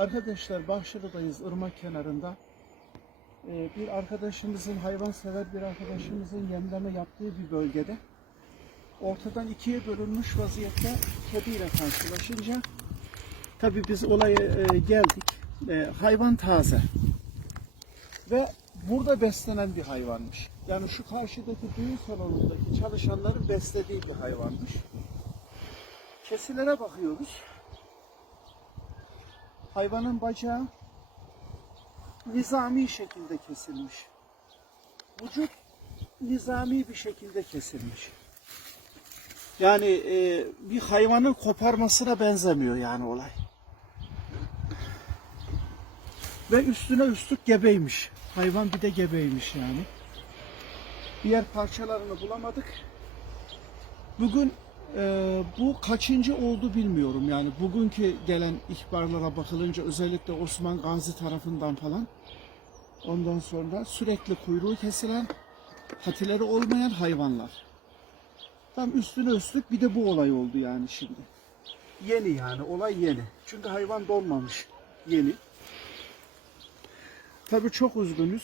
Arkadaşlar Bahçeli'deyiz, ırmak kenarında. Ee, bir arkadaşımızın, hayvansever bir arkadaşımızın yemleme yaptığı bir bölgede ortadan ikiye bölünmüş vaziyette kediyle karşılaşınca tabii biz olaya e, geldik. E, hayvan taze ve burada beslenen bir hayvanmış. Yani şu karşıdaki düğün salonundaki çalışanların beslediği bir hayvanmış. Kesilere bakıyoruz. Hayvanın bacağı nizami şekilde kesilmiş. Vücut nizami bir şekilde kesilmiş. Yani e, bir hayvanın koparmasına benzemiyor yani olay. Ve üstüne üstlük gebeymiş. Hayvan bir de gebeymiş yani. Diğer parçalarını bulamadık. Bugün e, bu kaçıncı oldu bilmiyorum yani bugünkü gelen ihbarlara bakılınca özellikle Osman Gazi tarafından falan ondan sonra sürekli kuyruğu kesilen patileri olmayan hayvanlar. Tam üstüne üstlük bir de bu olay oldu yani şimdi. Yeni yani olay yeni. Çünkü hayvan donmamış yeni. Tabii çok üzgünüz.